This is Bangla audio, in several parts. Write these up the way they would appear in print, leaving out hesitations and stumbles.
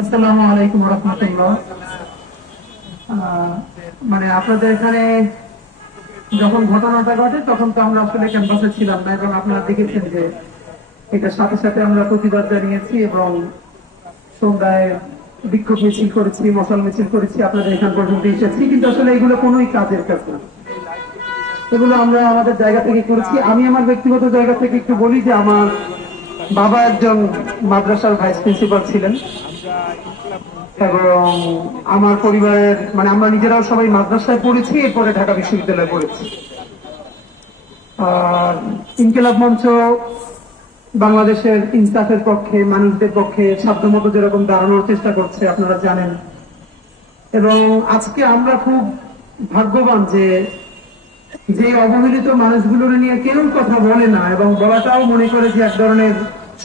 আসসালামু আলাইকুম রহমতুল্লাহ। মানে আপনাদের এখানে যখন ঘটনাটা ঘটে তখন তো আমরা আসলে ক্যাম্পাসে ছিলাম না, এবং আপনারা দেখেছেন যে এটার সাথে সাথে আমরা প্রতিবাদ জানিয়েছি এবং সন্ধ্যায় বিক্ষোভ মিছিল করেছি, মশাল মিছিল করেছি, আপনাদের এখান পর্যন্ত এসেছি। কিন্তু আসলে এগুলো কোনোই কাজের কাজ না, এগুলো আমরা আমাদের জায়গা থেকে করেছি। আমি আমার ব্যক্তিগত জায়গা থেকে একটু বলি যে আমার বাবা একজন মাদ্রাসার ভাইস প্রিন্সিপাল ছিলেন, এবং আমার পরিবারের মানে আমরা নিজেরাও সবাই মাদ্রাসায় পড়েছি, এরপরে ঢাকা বিশ্ববিদ্যালয়ে পড়েছি। আর ইনকিলাব মঞ্চ বাংলাদেশের ইনসাফের পক্ষে, মানুষদের পক্ষে সাধ্যমতো যেরকম দাঁড়ানোর চেষ্টা করছে আপনারা জানেন। এবং আজকে আমরা খুব ভাগ্যবান যে অবহেলিত মানুষগুলোর নিয়ে কেউ কথা বলে না, এবং বলাটাও মনে করে যে এক ধরনের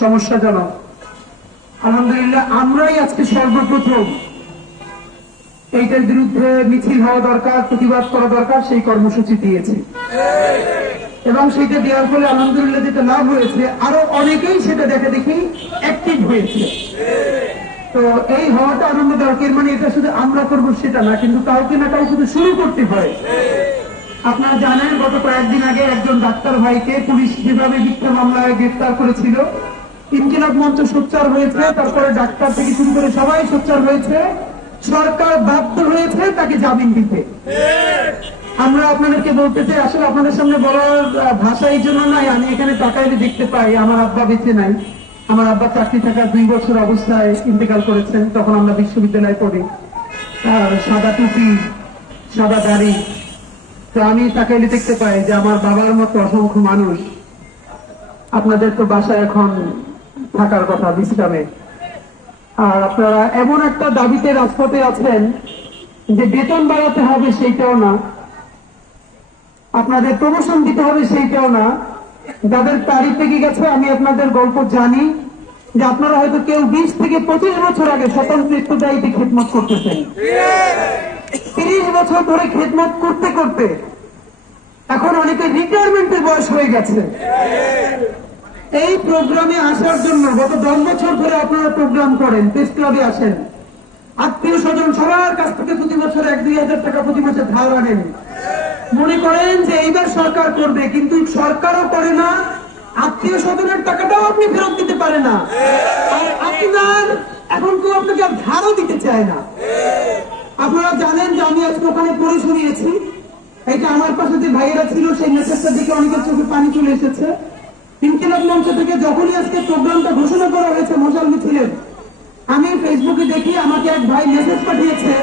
সমস্যাজনক। আলহামদুলিল্লাহ আমরাই আজকে সর্বপ্রথম এইটার বিরুদ্ধে মিছিল হওয়া দরকার, প্রতিবাদ করা দরকার, সেই কর্মসূচি দিয়েছি। এবং সেটা দেওয়ার ফলে আলহামদুলিল্লাহ যেটা লাভ হয়েছে, আরো অনেকেই সেটা দেখে দেখি অ্যাক্টিভ হয়েছে। তো এই হওয়াটা আনন্দদায়ক। মানে এটা শুধু আমরা করবো সেটা না, কিন্তু কাউকে না কাউকে তো শুরু করতে হয়। আপনারা জানেন গত কয়েকদিন আগে একজন ডাক্তার ভাইকে পুলিশ যেভাবে মিথ্যা মামলায় গ্রেফতার করেছিল, ইনকিলাব মঞ্চ সোচ্চার হয়েছে, তারপরে ডাক্তার থেকে শুরু করে সবাই সোচ্চার হয়েছে, সরকার বাধ্য হয়েছে তাকে জামিন দিতে। আমরা আপনাদেরকে বলতে চাই, আসলে আপনাদের সামনে বলার ভাষা এই জন্য নাই, আমি এখানে তাকাইলে দেখতে পাই আমার আব্বা বেঁচে নাই। আমার আব্বা চাকরি থাকার 2 বছর অবস্থায় ইন্তেকাল করেছেন, তখন আমরা বিশ্ববিদ্যালয়ে পড়ি। আর সাদা টুপি, সাদা দাড়ি। তো আমি তাকাইলে দেখতে পাই যে আমার বাবার মতো অসংখ্য মানুষ। আপনাদের তো বাসায় এখন থাকার কথা বিশ্রামে, আর আপনারা এমন একটা দাবিতে রাজপথে আছেন যে বেতন বাড়াতে হবে সেইটাও না, আপনাদের প্রমোশন দিতে হবে সেইটাও না। যাদের তারিখ থেকে গেছে আমি আপনাদের গল্প জানি, যে আপনারা হয়তো কেউ 20 থেকে 25 বছর আগে স্বতন্ত্র ইত্তেদায়ীতে খেদমত করতেছেন, 30 বছর ধরে খেদমত করতে করতে এখন অনেকে রিটায়ারমেন্টের বয়স হয়ে গেছে। এই প্রোগ্রামে আসার জন্য গত 10 বছর ধরে আপনারা প্রোগ্রাম করেন, প্রেস ক্লাবে আসেন, আত্মীয় স্বজন সবার কাছ থেকে প্রতি বছর 1-2 হাজার টাকা প্রতি মাসে ধার আনেন, মনে করেন যে এইবার সরকার করবে, কিন্তু সরকারও করে না, আত্মীয় স্বজনের টাকাটাও আপনি ফেরত দিতে পারে না, আর আপনার এখন কেউ আপনাকে ধারও দিতে চায় না। আপনারা জানেন যে আমি আজকে ওখানে পড়ে শুনিয়েছি, এটা আমার পাশে যে ভাইয়েরা ছিল সেই মেসেজটা দিকে অনেকের চোখে পানি চলে এসেছে। ইনকিলাব মঞ্চ থেকে যখনই আজকে প্রোগ্রামটা ঘোষণা করা হয়েছে মশাল মিছিলের, আমি ফেসবুকে দেখি আমাকে এক ভাই মেসেজ পাঠিয়েছে,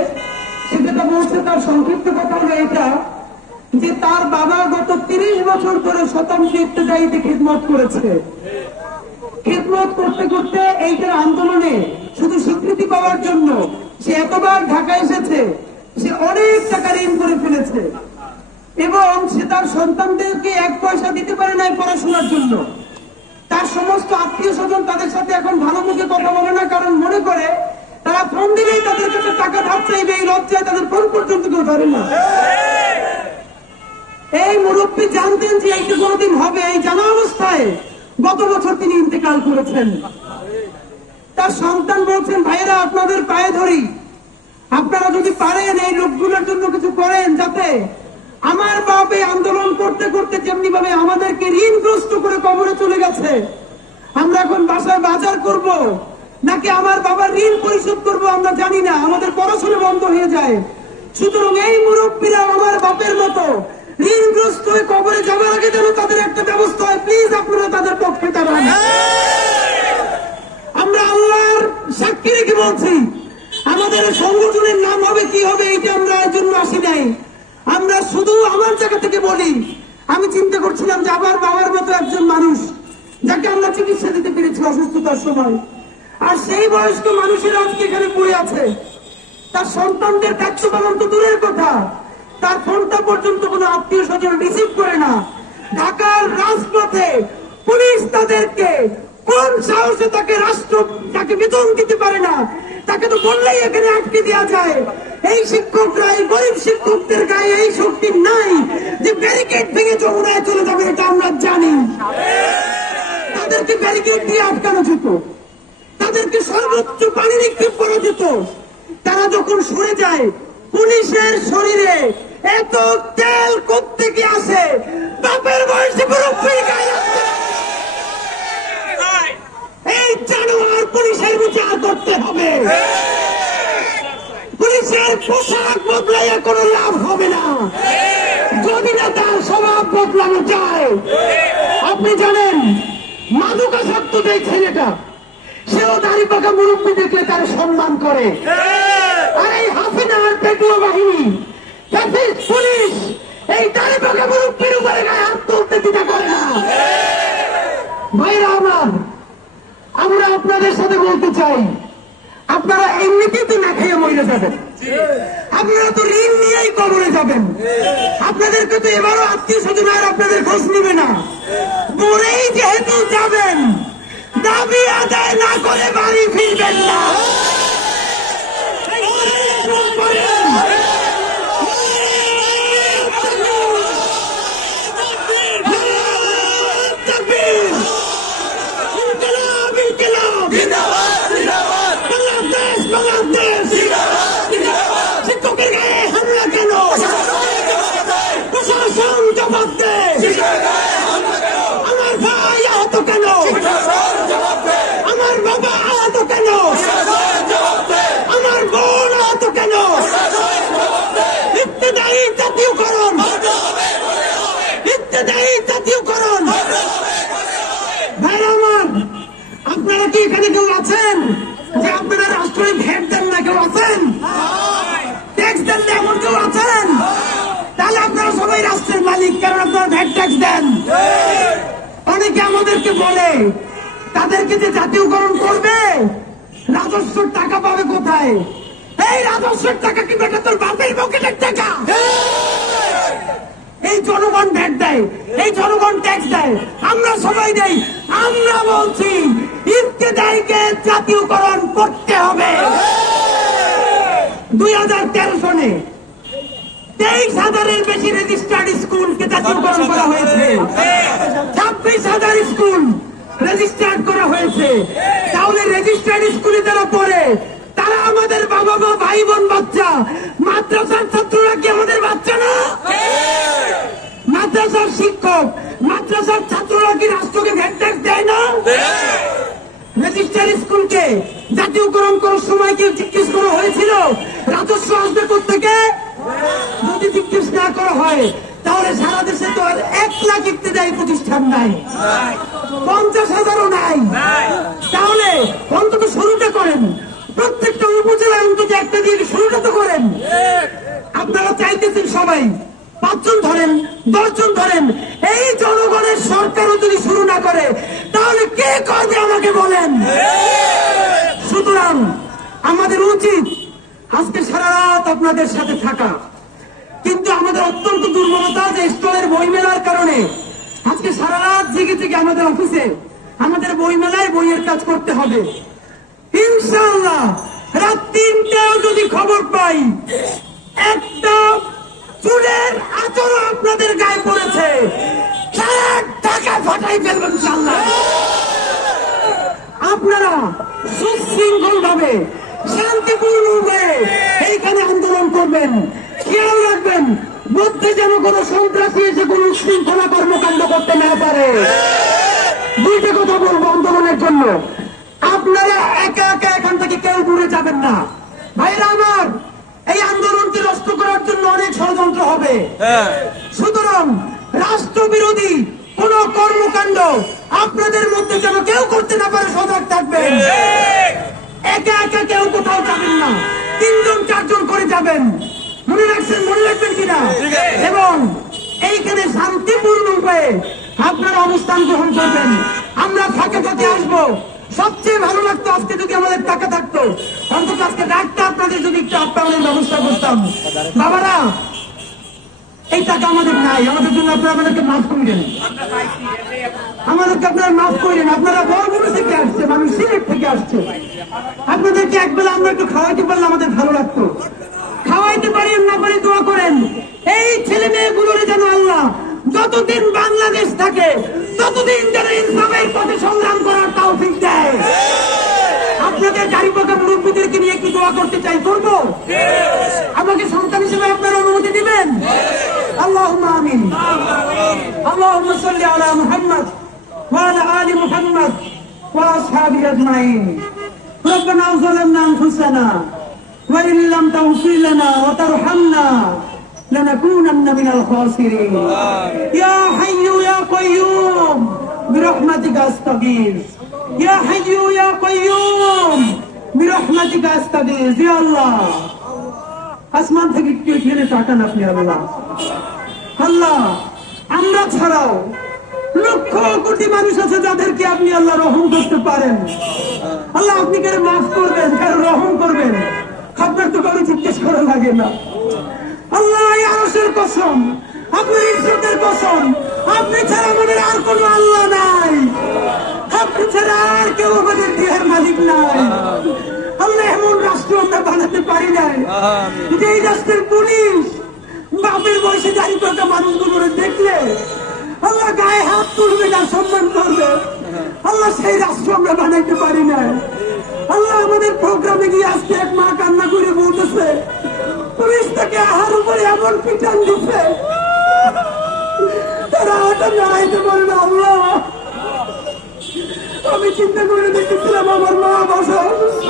সে যেটা বলছে তার সংক্ষিপ্ত কথা হলো এটা, যে তার বাবা গত 30 বছর ধরে স্বতন্ত্র ইত্তেদায়ীতে খেদমত করেছে। খেদমত করতে করতে এইটার আন্দোলনে শুধু স্বীকৃতি পাওয়ার জন্য সে এতবার ঢাকা এসেছে, সে অনেক টাকা ঋণ করে ফেলেছে, এবং সে তার সন্তানদেরকে 1 পয়সা দিতে পারে না পড়াশোনার জন্য। তার সমস্ত আত্মীয় স্বজন তাদের সাথে এখন ভালো মুখে কথা বলে না, কারণ মনে করে তারা ফোন দিলেই তাদের কাছে টাকা ধার চাইবে, এই লজ্জায় তাদের ফোন পর্যন্ত কেউ ধরে না। এই মুরব্বী জানতেন যে এইটা কোনদিন হবে, এই জানা অবস্থায় গত বছর তিনি ইন্তেকাল করেছেন। তার সন্তান বলছেন, ভাইয়েরা আপনাদের পায়ে ধরি, আপনারা যদি পারেন এই লোকগুলোর জন্য কিছু করেন, যাতে আমার বাপ এই আন্দোলন করতে করতে যেমনি ভাবে আমাদেরকে ঋণগ্রস্ত করে কবরে চলে গেছে, আমরা এখন বাসায় বাজার করব নাকি আমার বাবার ঋণ পরিশোধ করব আমরা জানি না, আমাদের পড়াশোনা বন্ধ হয়ে যায়। সুতরাং এই মুরব্বীরা আমার বাপের মতো ঋণগ্রস্ত হয়ে কবরে যাওয়ার আগে যেন তাদের একটা ব্যবস্থা হয়, প্লিজ আপনারা তাদের পক্ষে দাঁড়ান। আমরা আল্লাহর সাক্ষী রেখে বলছি, আমাদের সংগঠনের নাম হবে কি হবে এইটা আমরা এর জন্য আসি নাই। আমরা শুধু আমার জায়গা থেকে বলি, আমি চিন্তা করছিলাম যে আমার বাবার মতো একজন মানুষ যাকে আমরা চিকিৎসা দিতে পেরেছি অসুস্থতার সময়, আর সেই বয়স্ক মানুষের আজকে এখানে পড়ে আছে, তার সন্তানদের দায়িত্ব পালন তো দূরের কথা, তার ফোনটা পর্যন্ত কোনো আত্মীয় স্বজন রিসিভ করে না। ঢাকার রাজপথে পুলিশ তাদেরকে কোন সাহসে তাকে বেতন দিতে পারে না, তাকে তো বললেই এখানে আটকে দেওয়া যায়। এই শিক্ষকরা, এই গরিব শিক্ষকদের গায়ে এই শক্তি নাই যে ব্যারিকেড ভেঙে যমুনায় চলে যাবে, এটা আমরা জানি। তাদেরকে ব্যারিকেড দিয়ে আটকানো যেত, তাদেরকে সর্বোচ্চ পানি নিক্ষেপ করা যেত। তারা যখন সরে যায়, পুলিশের শরীরে এত তেল কোত্থেকে আসে? বাপের বয়সে মুরব্বির গায়ে লাগছে। এই জানোয়ার পুলিশের বিচার করতে হবে। পুলিশের পোশাক বদলাইয়া কোনো লাভ হবে না যদি না তার স্বভাব বদলানো যায়। আপনি জানেন মাদকাসক্ত যে ছেলেটা, সেও দাড়ি পাকা মুরব্বী দেখলে তার সম্মান করে। আর এই হাসিনার পেটুয়া বাহিনী, পুলিশ এই দাড়ি পাকা মুরব্বীর উপরে গায়ে হাত তুলতে দ্বিধা করে না। ভাইরা আমার, আমরা আপনাদের সাথে বলতে চাই, আপনারা এমনিতেই তো না খেয়ে মরে যাবেন, আপনারা তো ঋণ নিয়েই কবরে যাবেন। আপনাদেরকে তো এবারও আত্মীয় স্বজন আর আপনাদের খোঁজ নিবে না। মরেই যেহেতু যাবেন, দাবি আদায় না করে বাড়ি ফিরবেন না। শিক্ষকের গায়ে হামলা কেন? প্রশাসন জবাব দে। আমার ভাই আহত কেন? আমার বাবা আহত কেন? আমার বোন আহত কেন? ইত্তেদায়ী জাতীয়করণ, ইত্তেদায়ী জাতীয়করণ। ভাইরা আমার, আপনারা কি এখানে কেউ আছেন যে আপনারা রাষ্ট্রের ভেট দেন না? কেউ আছেন? ট্যাক্স দেন না এমন কেউ আছেন? তাহলে আপনারা সবাই রাষ্ট্রের মালিক, কারণ আপনারা ভ্যাট ট্যাক্স দেন। অনেকে আমাদেরকে বলে তাদেরকে যে জাতীয়করণ করবে, রাজস্বর টাকা পাবে কোথায়? এই রাজস্বের টাকা কি বেটা তোর বাপের পকেটের টাকা? এই জনগণ ভ্যাট দেয়, এই জনগণ ট্যাক্স দেয়, আমরা সবাই দেই। আমরা বলছি ইত্তেদায়ীকে জাতীয়করণ করতে হবে। 2013 সনে 23,000-এর বেশি রেজিস্টার্ড স্কুলকে জাতীয়করণ করা হয়েছে। 26,000 স্কুল রেজিস্টার্ড করা হয়েছে। তাহলে রেজিস্টার্ড স্কুলে যারা পড়ে তারা আমাদের বাবা মা, ভাই বোন, বাচ্চা। মাদ্রাসার ছাত্ররা কি আমাদের বাচ্চা না? মাদ্রাসার শিক্ষক, মাদ্রাসার ছাত্ররা কি রাষ্ট্রকে ভ্যাট ট্যাক্স দেয় না? রেজিস্টার স্কুলকে জাতীয়করণ করার সময় কি জিজ্ঞেস করা হয়েছিল রাজস্ব আসবে কোত্থেকে? যদি জিজ্ঞেস না করা হয়, তাহলে সারা দেশে তো আর 1 লাখ ইত্তেদায়ী প্রতিষ্ঠান নাই, 50,000-ও নাই। তাহলে অন্তত শুরুটা করেন, প্রত্যেকটা উপজেলায় অন্তত একটা দিয়ে শুরুটা তো করেন। আপনারা চাইতেছেন সবাই 5 জন ধরেন, 10 জন ধরেন, এই জনগণের সরকারও যদি শুরু না করে তাহলে কে করবে আমাকে বলেন? সুতরাং আমাদের উচিত আজকে সারা রাত আপনাদের সাথে থাকা, কিন্তু আমাদের অত্যন্ত দুর্বলতা যে স্টলের বই মেলার কারণে আজকে সারা রাত জেগে জেগে আমাদের অফিসে আমাদের বই মেলায় বইয়ের কাজ করতে হবে। ইনশাআল্লাহ রাত 3টায় যদি খবর পাই একটা চুলের আচরণ আপনাদের গায়ে পড়েছে, সারা ঢাকা ফাটাই ফেলবেন ইনশাআল্লাহ। আপনারা সুশৃঙ্খল ভাবে, শান্তিপূর্ণ ভাবে এইখানে আন্দোলন করবেন। খেয়াল রাখবেন মধ্যে যেন কোনো সন্ত্রাসী এসে কোন শৃঙ্খলা কর্মকাণ্ড করতে না পারে। 2টা কথা বলবো আন্দোলনের জন্য, আপনারা একা একা এখান থেকে কেউ দূরে যাবেন না। ভাইরা আমার, এই আন্দোলনকে নষ্ট করার জন্য অনেক ষড়যন্ত্র হবে। সুতরাং রাষ্ট্রবিরোধী কোন কর্মকাণ্ড আপনাদের মধ্যে যেন কেউ করতে না পারে, সজাগ থাকবেন। একা একা কেউ কোথাও যাবেন না, 3 জন 4 জন করে যাবেন। মনে রাখবেন কিনা? এবং এইখানে শান্তিপূর্ণ উপায়ে আপনারা অবস্থান গ্রহণ করবেন। আমরা ফাঁকে ফাঁকে আসবো। সবচেয়ে ভালো লাগতো আজকে যদি আমাদের টাকা থাকতো, অন্তত আজকে ডাক্তার আপনাদের যদি একটু আপ্যায়নের ব্যবস্থা করতাম। বাবারা, এই টাকা আমাদের নাই, আমাদের জন্য আপনারা আমাদেরকে মাফ করেন, আমাদেরকে আপনারা মাফ করেন। আপনারা বরগুনা থেকে আসছে, মানুষ সিলেট থেকে আসছে, আপনাদেরকে একবেলা আমরা একটু খাওয়াইতে পারলে আমাদের ভালো লাগতো। খাওয়াইতে পারি না পারি দোয়া করেন এই ছেলে মেয়েগুলোর যেন আল্লাহ যতদিন বাংলাদেশ থাকে ততদিন যেন ইসলামের পথে সংগ্রাম করার তৌফিক দেয়। আপনাদের দাড়ি পাকা মুরব্বীদেরকে নিয়ে একটু দোয়া করতে চাই, করবো? আমাকে সন্তান হিসেবে আপনারা অনুমতি দিবেন? আল্লাহুম্মা আমিন। আল্লাহুম্মা সাল্লি আলা মুহাম্মদ ওয়া আলা আলি মুহাম্মদ ওয়া আসহাবিহি আজমাইন। রব্বানা যালামনা আনফুসানা ওয়া ইন লাম তাগফির লানা ওয়া তারহামনা লানাকুনান্না মিনাল খাসিরিন। ইয়া হাইয়্যু ইয়া কাইয়্যুম বিরহমাতিকা আস্তাগীথ। ইয়া হাইয়্যু ইয়া কাইয়্যুম বিরহমাতিকা আস্তাগীথ। ইয়া আল্লাহ, আসমান থেকে একটু এখানে তাকান আপনি। আল্লাহ, আল্লাহ, আমরা ছাড়াও লক্ষ কোটি মানুষ আছে যাদেরকে আপনি আল্লাহ রহম করতে পারেন। আল্লাহ, আপনি কারো মাফ করবেন, কারো রহম করবেন, আপনার তো কারো জিজ্ঞেস করা লাগে না। আল্লাহ, এই আরশের কসম, আপনার ইজ্জতের কসম, আপনি ছাড়া আমাদের আর কোনো আল্লাহ নাই, আপনি ছাড়া আর কেউ আমাদের দেহের মালিক নাই। আল্লাহ, এমন রাষ্ট্র আমরা বানাতে পারি নাই যে এই রাষ্ট্রের পুলিশ বাপের বয়সে দাঁড়ি পাকা মানুষগুলো দেখলে আল্লাহ গায়ে হাত তুলবে না, সম্মান করবে। আল্লাহ, সেই রাষ্ট্র আমরা বানাইতে পারি নাই। আল্লাহ, আমাদের প্রোগ্রামে গিয়ে আজকে এক মা কান্না করে বলতেছে পুলিশ তাকে আহার উপরে এমন পিটান দিচ্ছে তারা হাঁটা দাঁড়াইতে পারে না। আল্লাহ, আমি চিন্তা করে দেখেছিলাম আমার মা বাসা অসুস্থ,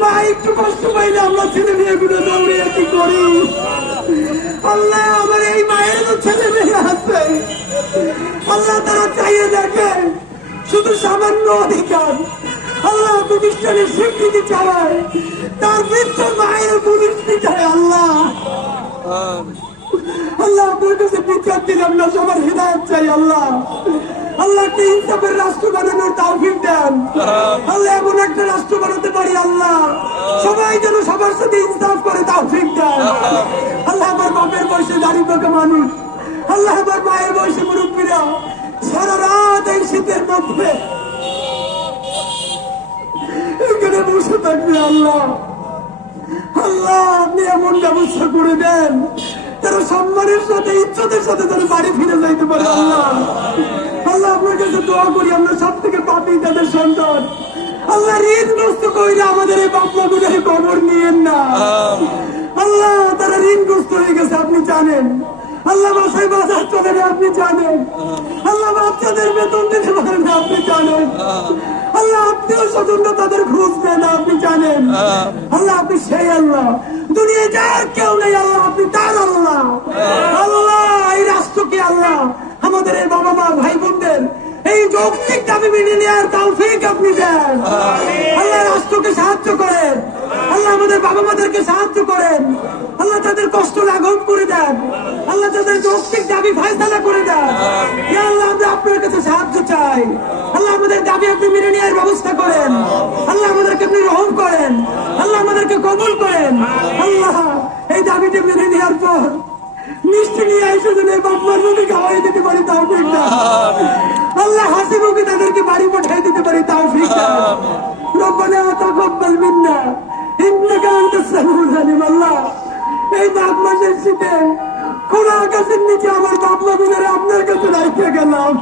মা একটু কষ্ট পাইলে আমরা ছেলে মেয়েগুলো দৌড়িয়ে কি করি। আল্লাহ, আমার এই মায়ের তো ছেলে মেয়ে আছে, আল্লাহ তারা চাইয়ে দেখে শুধু সামান্য অধিকার। আল্লাহ, প্রতিষ্ঠানের স্বীকৃতি চাওয়ায় তার বৃদ্ধ মায়ের পুলিশ পিঠায়। আল্লাহ, আল্লাহ আপনার কাছে বিচার দিলাম না, সবার হিদায়াত চাই। আল্লাহ, আল্লাহকে ইনসাফের রাষ্ট্র বানানোর তাওফিক দেন। আল্লাহ, এমন একটা রাষ্ট্র বানাতে পারি আল্লাহ সবাই যেন সবার সাথে ইনসাফ করে, তাওফিক দেন। আল্লাহ, আমার বাপের বয়সে দাড়ি পাকা মানুষ, আল্লাহ আমার মায়ের বয়সে মুরব্বীরা সারা রাত এই শীতের মধ্যে এখানে বসে থাকবে। আল্লাহ, আল্লাহ আপনি এমন ব্যবস্থা করে দেন তারা সম্মানের সাথে ইজ্জতের সাথে তারা বাড়ি ফিরে যাইতে পারে। আল্লাহ, আল্লাহ আপনার কাছে দোয়া করি, আমরা সব থেকে পাপী তাদের সন্তান। আল্লাহ, ঋণগ্রস্ত কইলে আমাদের এই বাপ মাগুদের খবর নিয়েন না। আল্লাহ, তারা ঋণগ্রস্ত হয়ে গেছে, আপনি জানেন। আল্লাহ, বাসায় বাজার চলে না, আপনি জানেন। আল্লাহ, বাচ্চাদের বেতন দিতে পারেন না, আপনি জানেন। আল্লাহ, আত্মীয় স্বজনরা তাদের খোঁজ দেয় না, আপনি জানেন। আল্লাহ, আপনি সেই আল্লাহ, দুনিয়ায় যার কেউ নেই। আল্লাহ, আপনি তার আল্লাহ। আল্লাহ, এই রাষ্ট্রকে আল্লাহ আমাদের এই বাবা মা ভাই বোনদের এই যৌক্তিক দাবি মেনে নেওয়ার তৌফিক আপনি দেন। আল্লাহ, রাষ্ট্রকে সাহায্য করেন। আল্লাহ, আমাদের বাবা মাদেরকে সাহায্য করেন। আল্লাহ, তাদের কষ্ট লাঘব করে দেন। আল্লাহ, তাদের যৌক্তিক দাবি ফায়সালা করে দেন। ইয়া আল্লাহ, আমরা আপনার কাছে সাহায্য চাই। আল্লাহ, আমাদের দাবি আপনি মেনে নেওয়ার ব্যবস্থা করেন। আল্লাহ, আমাদেরকে আপনি রহম করেন। আল্লাহ, আমাদেরকে কবুল করেন। আল্লাহ, এই দাবিটা মেনে নেওয়ার পর মিষ্টি নিয়ে এসে যেন বাপমার নদী খাওয়াই দিতে পারি, তাওফিক দাও। আল্লাহ, হাসি মুখে তাদেরকে বাড়ি পাঠিয়ে দিতে পারি, তাওফিক দাও। রব্বানা তাকাব্বাল মিন্না ইন্নাকা আনতাস সামিউল আলিম। আল্লাহ, এই মাঘ মাসের শীতে খোলা আকাশের নিচে আমার বাপ মাগুলোরে আপনার কাছে রাখতে গেলাম।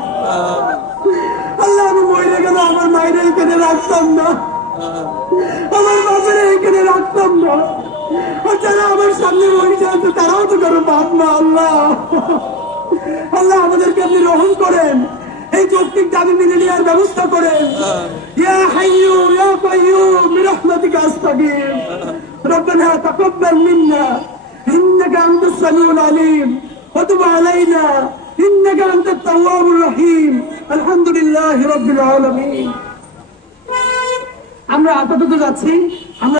আল্লাহ, আমি মরে গেল, আমার মায়ের এখানে রাখতাম না, আমার বাপের এখানে রাখতাম না। আর যারা আমার সামনে বসে আছে তারাও তো কারো বাপ না। আল্লাহ, আল্লাহ আমাদেরকে আপনি রহম করেন, এই যৌক্তিক দাবি মেনে নেওয়ার ব্যবস্থা করেন। ইয়া হাইয়্যু ইয়া কাইয়্যুম বিরহমাতিকা আস্তাগীথ। রব্বানা তাকাব্বাল মিন্না ইন্নাকা আনতাস সামিউল আলিম ওয়া তুব আলাইনা ইন্নাকা আনতাত তাওয়াবুর রহিম। আলহামদুলিল্লাহি রাব্বিল আলামিন। আমরা আপাতত যাচ্ছি। আমরা